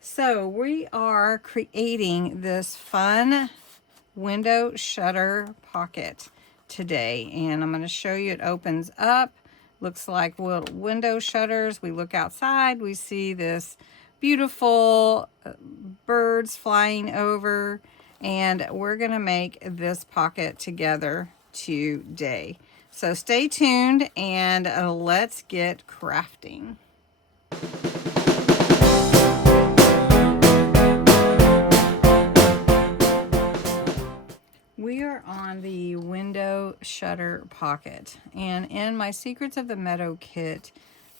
So we are creating this fun window shutter pocket today, and I'm going to show you. It opens up, looks like little window shutters. We look outside, we see this beautiful birds flying over, and we're going to make this pocket together today. So stay tuned and let's get crafting. We are on the window shutter pocket, and in my Secrets of the Meadow kit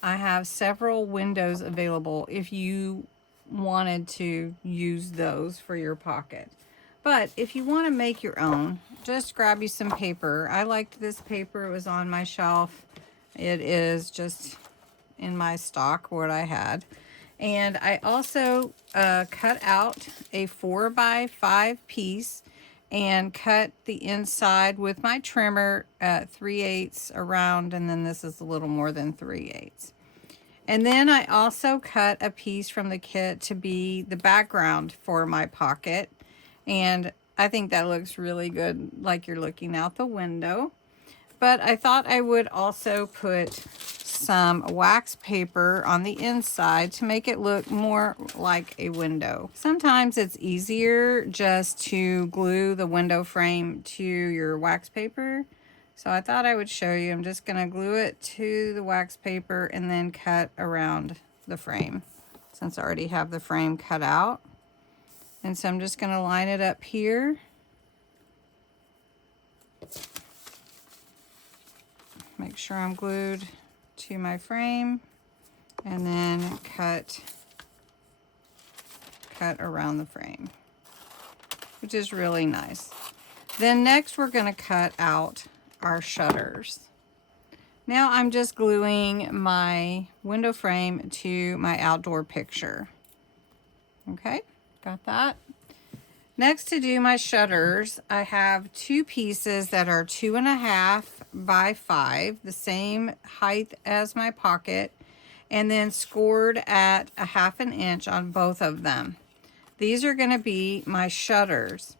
I have several windows available if you wanted to use those for your pocket. But if you want to make your own, just grab you some paper. I liked this paper, it was on my shelf. It is just in my stock what I had. And I also cut out a 4x5 piece and cut the inside with my trimmer at 3/8 around, and then this is a little more than 3/8. And then I also cut a piece from the kit to be the background for my pocket, and I think that looks really good, like you're looking out the window. But I thought I would also put some wax paper on the inside to make it look more like a window. Sometimes it's easier just to glue the window frame to your wax paper. So I thought I would show you. I'm just going to glue it to the wax paper and then cut around the frame, since I already have the frame cut out. And so I'm just going to line it up here. Make sure I'm glued to my frame, and then cut around the frame, which is really nice. Then next we're going to cut out our shutters. Now I'm just gluing my window frame to my outdoor picture. Okay, got that. Next, to do my shutters, I have two pieces that are 2.5 by 5, the same height as my pocket, and then scored at 1/2 inch on both of them. These are going to be my shutters.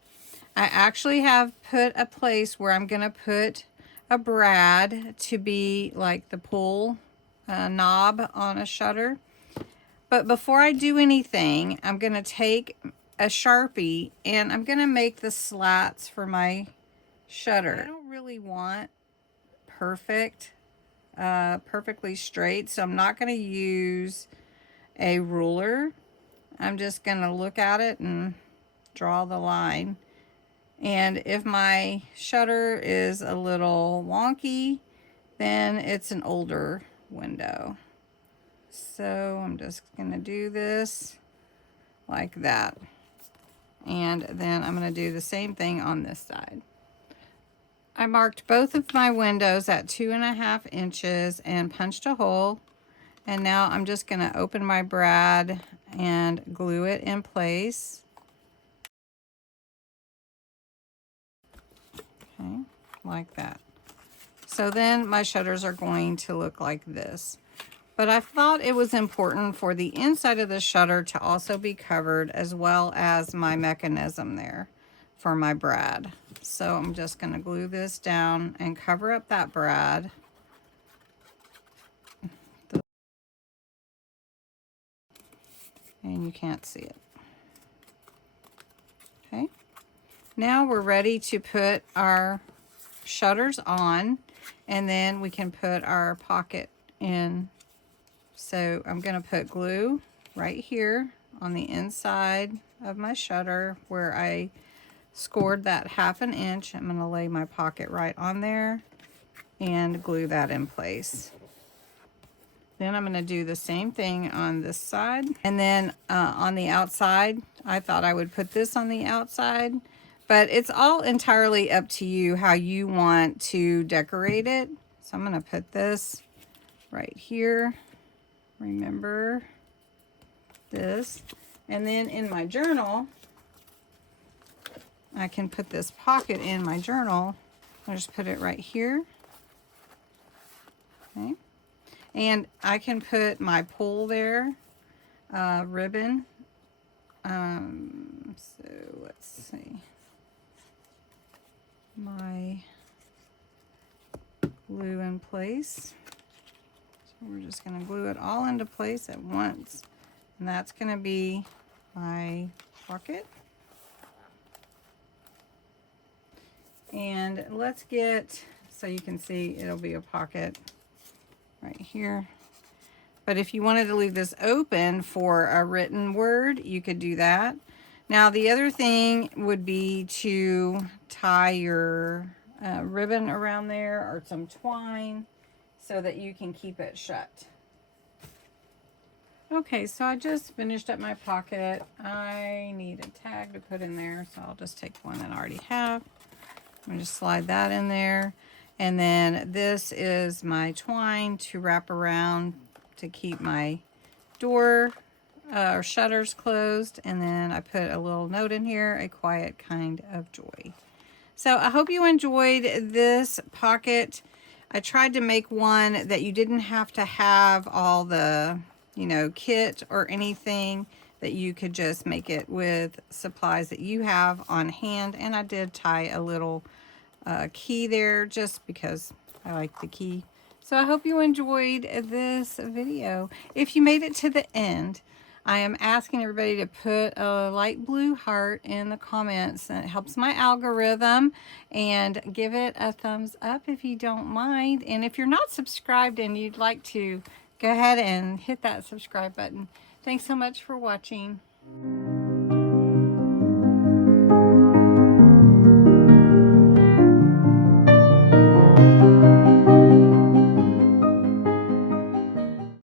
I actually have put a place where I'm going to put a brad to be like the pull knob on a shutter. But before I do anything, I'm going to take a Sharpie and I'm going to make the slats for my shutter. I don't really want perfectly straight, so I'm not going to use a ruler. I'm just going to look at it and draw the line. And if my shutter is a little wonky, then it's an older window. So I'm just going to do this like that. And then I'm going to do the same thing on this side. I marked both of my windows at 2.5 inches and punched a hole. And now I'm just going to open my brad and glue it in place. Okay, like that. So then my shutters are going to look like this. But I thought it was important for the inside of the shutter to also be covered, as well as my mechanism there for my brad. So I'm just going to glue this down and cover up that brad. And you can't see it. Okay. Now we're ready to put our shutters on, and then we can put our pocket in. So I'm going to put glue right here on the inside of my shutter where I scored that 1/2 inch. I'm going to lay my pocket right on there and glue that in place. Then I'm going to do the same thing on this side. And then on the outside, I thought I would put this on the outside, but it's all entirely up to you how you want to decorate it. So I'm going to put this right here. Remember this. And then in my journal, I can put this pocket in my journal. I'll just put it right here. Okay. And I can put my pull there, ribbon, So let's see. My glue in place. So we're just going to glue it all into place at once. And that's going to be my pocket. And let's get, so you can see it'll be a pocket right here. But if you wanted to leave this open for a written word, you could do that. Now the other thing would be to tie your ribbon around there or some twine so that you can keep it shut. Okay, so I just finished up my pocket. I need a tag to put in there, so I'll just take one that I already have. I'm going to slide that in there. And then this is my twine to wrap around to keep my door or shutters closed. And then I put a little note in here, a quiet kind of joy. So I hope you enjoyed this pocket. I tried to make one that you didn't have to have all the, you know, kit or anything, that you could just make it with supplies that you have on hand. And I did tie a little key there just because I like the key. So I hope you enjoyed this video. If you made it to the end, I am asking everybody to put a light blue heart in the comments, and it helps my algorithm, and give it a thumbs up if you don't mind. And if you're not subscribed and you'd like to, go ahead and hit that subscribe button. Thanks so much for watching.